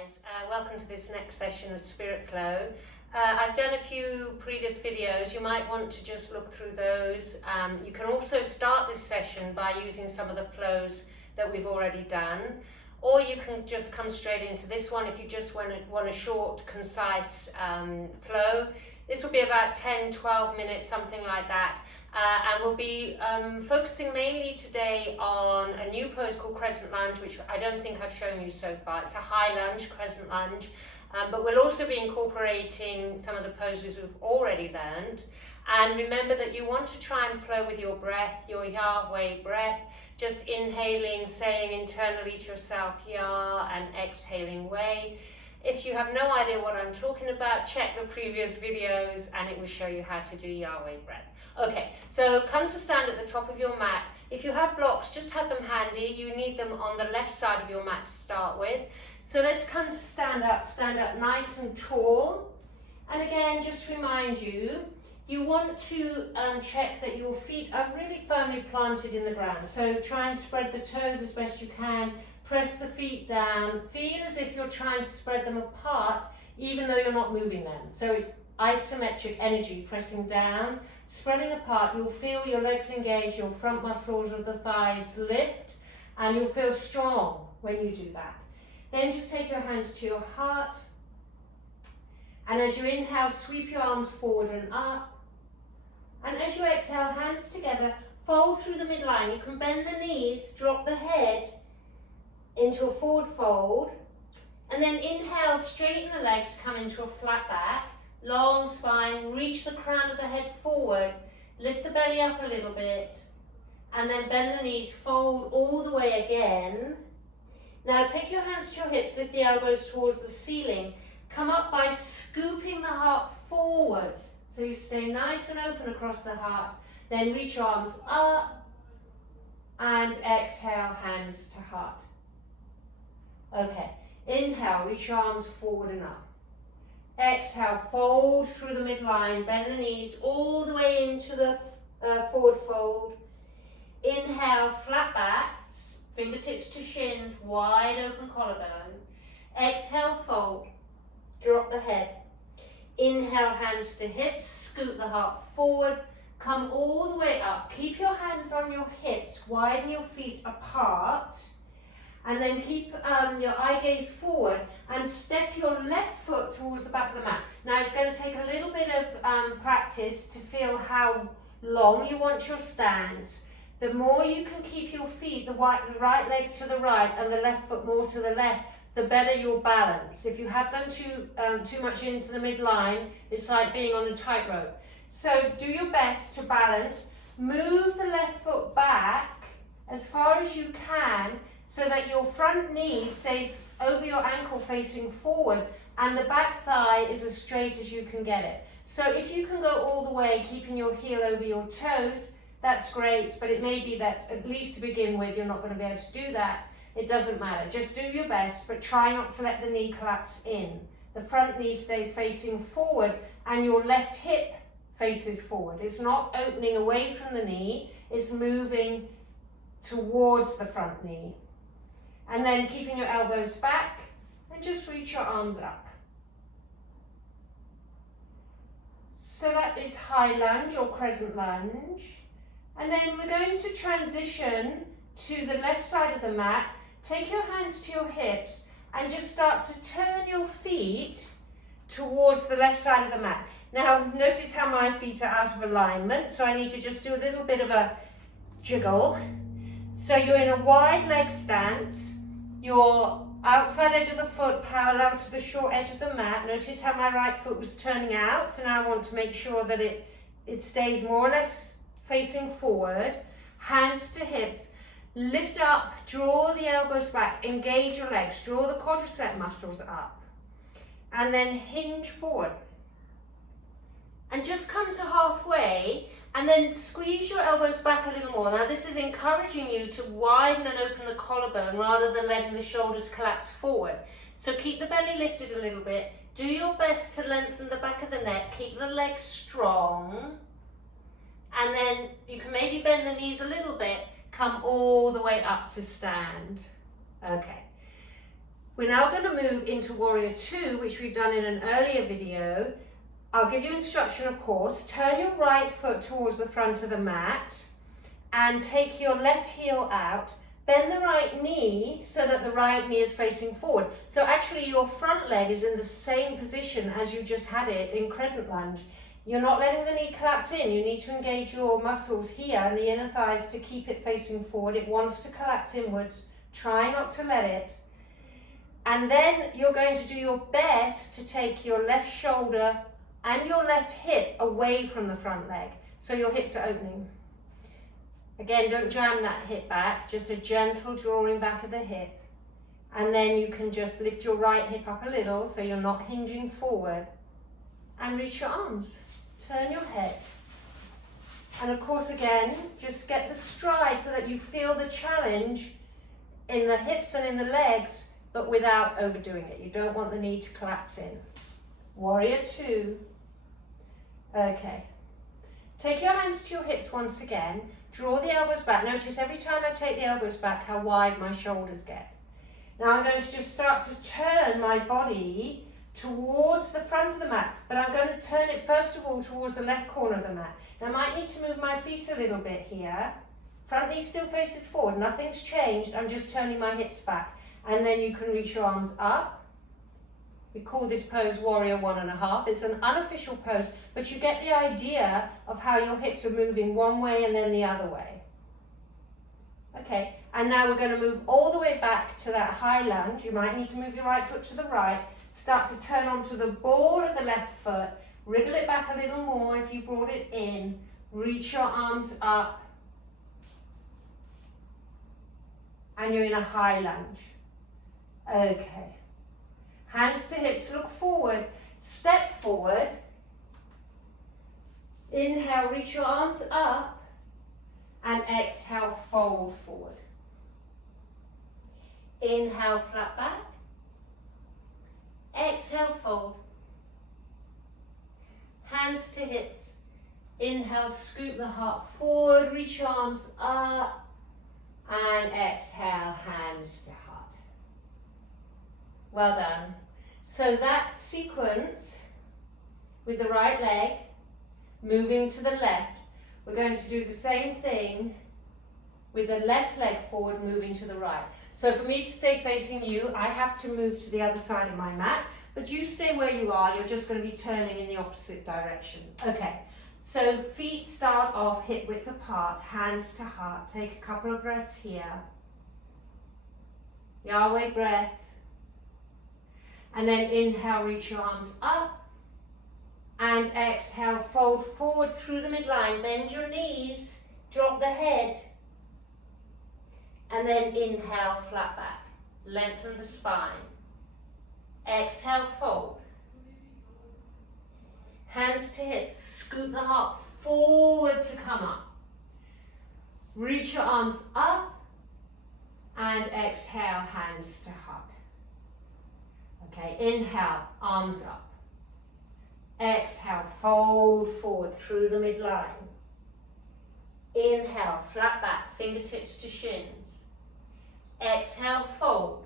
guys, welcome to this next session of Spirit Flow. I've done a few previous videos. You might want to just look through those. You can also start this session by using some of the flows that we've already done, or you can just come straight into this one if you just want a short, concise flow. This will be about 10-12 minutes, something like that. And we'll be focusing mainly today on a new pose called crescent lunge, which I don't think I've shown you so far. It's a high lunge, crescent lunge. But we'll also be incorporating some of the poses we've already learned. And remember that you want to try and flow with your breath, your Yahweh breath, just inhaling, saying internally to yourself, Yah, and exhaling way. If you have no idea what I'm talking about, check the previous videos and it will show you how to do Yahweh breath. Okay, so come to stand at the top of your mat. If you have blocks, just have them handy. You need them on the left side of your mat to start with. So let's come to stand up nice and tall. And again, just remind you, you want to check that your feet are really firmly planted in the ground. So try and spread the toes as best you can. Press the feet down. Feel as if you're trying to spread them apart, even though you're not moving them. So it's isometric energy, pressing down, spreading apart. You'll feel your legs engage, your front muscles of the thighs lift, and you'll feel strong when you do that. Then just take your hands to your heart. And as you inhale, sweep your arms forward and up. And as you exhale, hands together, fold through the midline. You can bend the knees, drop the head into a forward fold, and then inhale, straighten the legs, come into a flat back, long spine, reach the crown of the head forward, lift the belly up a little bit, and then bend the knees, fold all the way again. Now take your hands to your hips, lift the elbows towards the ceiling, come up by scooping the heart forward, so you stay nice and open across the heart, then reach your arms up, and exhale, hands to heart. Okay, inhale, reach your arms forward and up. Exhale, fold through the midline, bend the knees all the way into the forward fold. Inhale, flat back, fingertips to shins, wide open collarbone. Exhale, fold, drop the head. Inhale, hands to hips, scoot the heart forward, come all the way up. Keep your hands on your hips, widen your feet apart. And then keep your eye gaze forward and step your left foot towards the back of the mat. Now it's going to take a little bit of practice to feel how long you want your stance. The more you can keep your feet, the right leg to the right and the left foot more to the left, the better your balance. If you have them too much into the midline, it's like being on a tightrope. So do your best to balance. Move the left foot back as far as you can, so that your front knee stays over your ankle facing forward and the back thigh is as straight as you can get it. So if you can go all the way, keeping your heel over your toes, that's great, but it may be that at least to begin with, you're not going to be able to do that. It doesn't matter. Just do your best, but try not to let the knee collapse in. The front knee stays facing forward and your left hip faces forward. It's not opening away from the knee, it's moving towards the front knee. And then keeping your elbows back and just reach your arms up. So that is high lunge or crescent lunge. And then we're going to transition to the left side of the mat. Take your hands to your hips and just start to turn your feet towards the left side of the mat. Now notice how my feet are out of alignment, so I need to just do a little bit of a jiggle. So you're in a wide leg stance. Your outside edge of the foot parallel to the short edge of the mat. Notice how my right foot was turning out. So now I want to make sure that it stays more or less facing forward. Hands to hips. Lift up, draw the elbows back, engage your legs, draw the quadricep muscles up. And then hinge forward. And just come to halfway and then squeeze your elbows back a little more. Now this is encouraging you to widen and open the collarbone rather than letting the shoulders collapse forward. So keep the belly lifted a little bit. Do your best to lengthen the back of the neck. Keep the legs strong. And then you can maybe bend the knees a little bit. Come all the way up to stand. Okay. We're now going to move into Warrior 2, which we've done in an earlier video. I'll give you instruction, of course. Turn your right foot towards the front of the mat and take your left heel out. Bend the right knee so that the right knee is facing forward. So actually your front leg is in the same position as you just had it in crescent lunge. You're not letting the knee collapse in. You need to engage your muscles here and the inner thighs to keep it facing forward. It wants to collapse inwards. Try not to let it. And then you're going to do your best to take your left shoulder and your left hip away from the front leg. So your hips are opening. Again, don't jam that hip back, just a gentle drawing back of the hip. And then you can just lift your right hip up a little so you're not hinging forward. And reach your arms. Turn your head. And of course, again, just get the stride so that you feel the challenge in the hips and in the legs, but without overdoing it. You don't want the knee to collapse in. Warrior 2. Okay. Take your hands to your hips once again. Draw the elbows back. Notice every time I take the elbows back how wide my shoulders get. Now I'm going to just start to turn my body towards the front of the mat, but I'm going to turn it first of all towards the left corner of the mat. Now I might need to move my feet a little bit here. Front knee still faces forward. Nothing's changed. I'm just turning my hips back. And then you can reach your arms up. We call this pose Warrior 1.5. It's an unofficial pose, but you get the idea of how your hips are moving one way and then the other way. Okay, and now we're going to move all the way back to that high lunge. You might need to move your right foot to the right. Start to turn onto the ball of the left foot. Wriggle it back a little more if you brought it in. Reach your arms up. And you're in a high lunge. Okay. Hands to hips, look forward, step forward. Inhale, reach your arms up. And exhale, fold forward. Inhale, flat back. Exhale, fold. Hands to hips. Inhale, scoop the heart forward, reach your arms up. And exhale, hands to heart. Well done. So that sequence with the right leg moving to the left, we're going to do the same thing with the left leg forward moving to the right. So for me to stay facing you, I have to move to the other side of my mat, but you stay where you are. You're just going to be turning in the opposite direction. Okay, so feet start off hip width apart, hands to heart. Take a couple of breaths here. Yahweh breath. And then inhale, reach your arms up. And exhale, fold forward through the midline. Bend your knees, drop the head. And then inhale, flat back. Lengthen the spine. Exhale, fold. Hands to hips, scoop the heart forward to come up. Reach your arms up. And exhale, hands to heart. Okay, inhale, arms up. Exhale, fold forward through the midline. Inhale, flat back, fingertips to shins. Exhale, fold.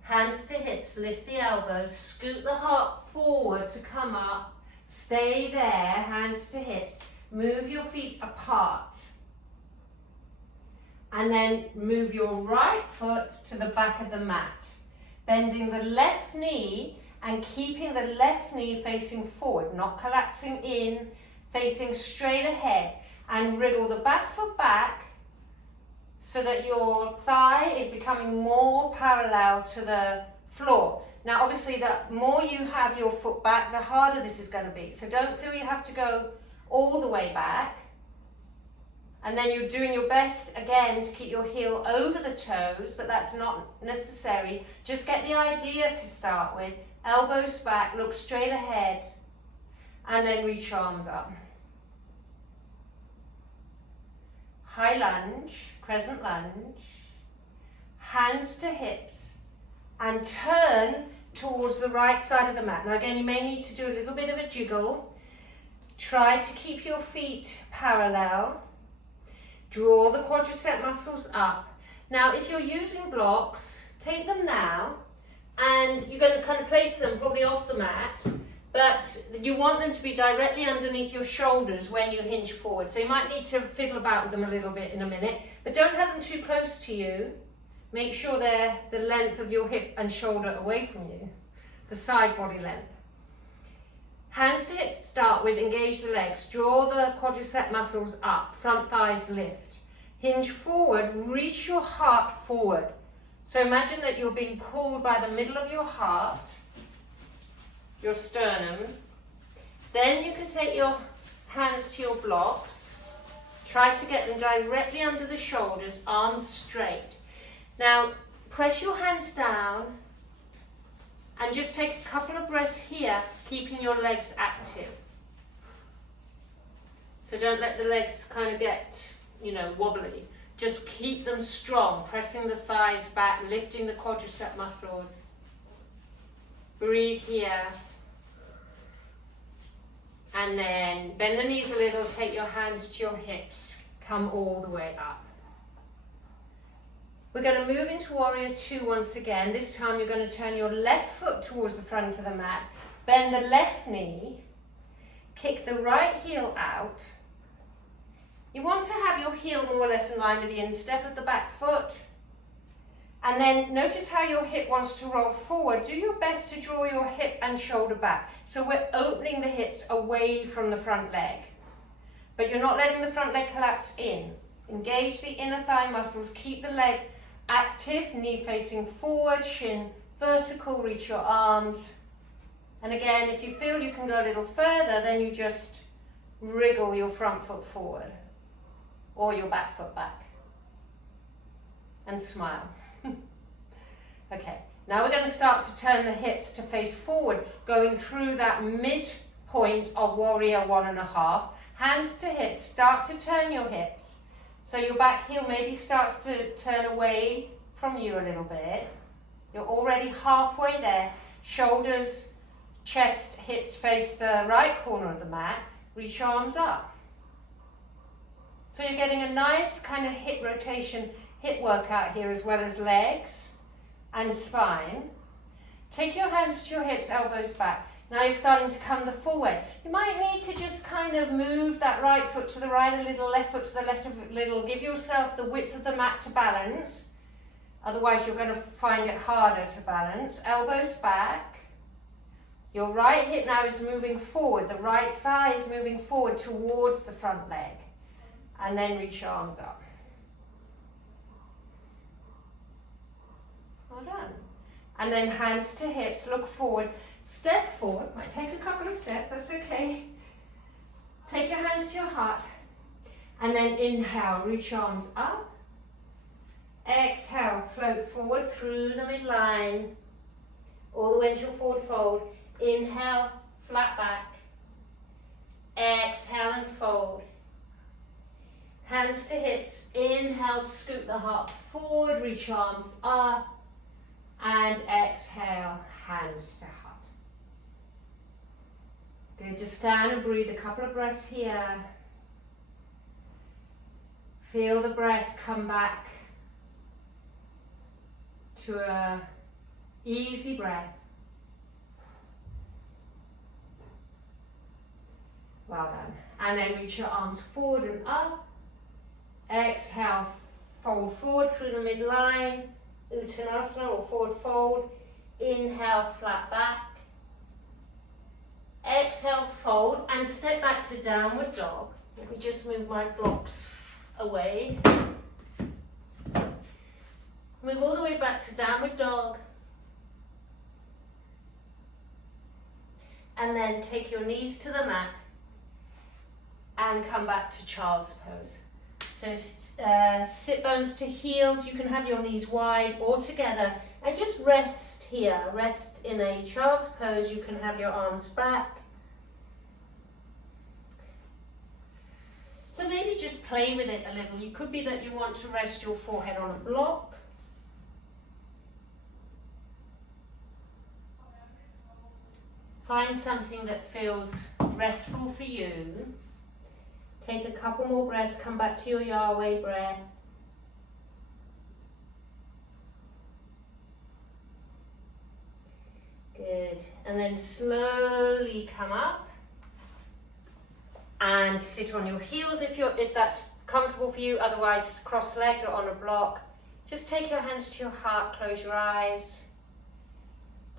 Hands to hips, lift the elbows, scoot the heart forward to come up. Stay there, hands to hips. Move your feet apart. And then move your right foot to the back of the mat. Bending the left knee and keeping the left knee facing forward, not collapsing in, facing straight ahead. And wriggle the back foot back so that your thigh is becoming more parallel to the floor. Now obviously the more you have your foot back, the harder this is going to be. So don't feel you have to go all the way back. And then you're doing your best again to keep your heel over the toes, but that's not necessary. Just get the idea to start with. Elbows back, look straight ahead, and then reach your arms up. High lunge, crescent lunge. Hands to hips, and turn towards the right side of the mat. Now again, you may need to do a little bit of a jiggle. Try to keep your feet parallel. Draw the quadricep muscles up. Now, if you're using blocks, take them now, and you're going to kind of place them probably off the mat, but you want them to be directly underneath your shoulders when you hinge forward. So you might need to fiddle about with them a little bit in a minute, but don't have them too close to you. Make sure they're the length of your hip and shoulder away from you, the side body length. Hands to hips to start with, engage the legs, draw the quadricep muscles up, front thighs lift. Hinge forward, reach your heart forward. So imagine that you're being pulled by the middle of your heart, your sternum. Then you can take your hands to your blocks. Try to get them directly under the shoulders, arms straight. Now, press your hands down and just take a couple of breaths here, keeping your legs active. So don't let the legs kind of get, wobbly. Just keep them strong, pressing the thighs back, lifting the quadricep muscles. Breathe here. And then bend the knees a little, take your hands to your hips, come all the way up. We're going to move into Warrior 2 once again. This time you're going to turn your left foot towards the front of the mat, bend the left knee, kick the right heel out. You want to have your heel more or less in line with the instep of the back foot. And then notice how your hip wants to roll forward. Do your best to draw your hip and shoulder back. So we're opening the hips away from the front leg. But you're not letting the front leg collapse in. Engage the inner thigh muscles. Keep the leg active, knee facing forward, shin vertical, reach your arms. And again, if you feel you can go a little further, then you just wriggle your front foot forward or your back foot back. And smile. Okay, now we're going to start to turn the hips to face forward, going through that midpoint of Warrior 1.5. Hands to hips, start to turn your hips. So your back heel maybe starts to turn away from you a little bit. You're already halfway there. Shoulders, chest, hips face the right corner of the mat. Reach your arms up. So you're getting a nice kind of hip rotation, hip workout here, as well as legs and spine. Take your hands to your hips, elbows back. Now you're starting to come the full way. You might need to just kind of move that right foot to the right a little, left foot to the left a little. Give yourself the width of the mat to balance. Otherwise you're going to find it harder to balance. Elbows back. Your right hip now is moving forward. The right thigh is moving forward towards the front leg. And then reach your arms up. Well done. And then hands to hips, look forward, step forward. Might take a couple of steps, that's okay. Take your hands to your heart. And then inhale, reach your arms up. Exhale, float forward through the midline, all the way into your forward fold. Inhale, flat back. Exhale and fold. Hands to hips. Inhale, scoot the heart forward, reach your arms up. And exhale, hands to heart. Good, just stand and breathe a couple of breaths here. Feel the breath come back to a easy breath. Well done. And then reach your arms forward and up. Exhale, fold forward through the midline. Uttanasana or forward fold. Inhale, flat back. Exhale, fold and step back to downward dog. Let me just move my blocks away. Move all the way back to downward dog. And then take your knees to the mat and come back to child's pose. So sit bones to heels. You can have your knees wide or together and just rest here. Rest in a child's pose. You can have your arms back. So maybe just play with it a little. You could be that you want to rest your forehead on a block. Find something that feels restful for you. Take a couple more breaths, come back to your Yahweh breath. Good. And then slowly come up and sit on your heels if that's comfortable for you. Otherwise, cross-legged or on a block. Just take your hands to your heart, close your eyes.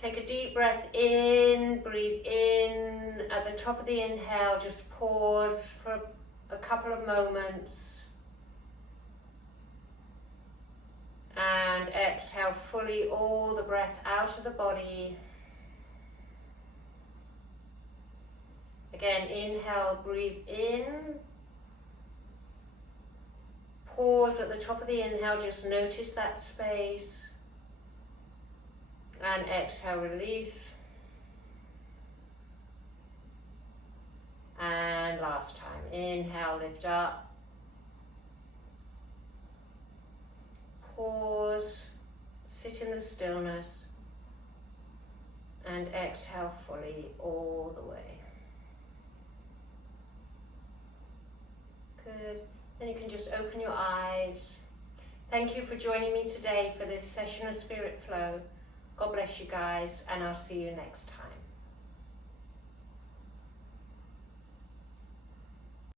Take a deep breath in, breathe in. At the top of the inhale, just pause for a couple of moments. And exhale fully all the breath out of the body. Again, inhale, breathe in. Pause at the top of the inhale, just notice that space. And exhale, release. And last time, inhale, lift up. Pause, sit in the stillness. And exhale fully all the way. Good. Then you can just open your eyes. Thank you for joining me today for this session of Spirit Flow. God bless you guys, and I'll see you next time.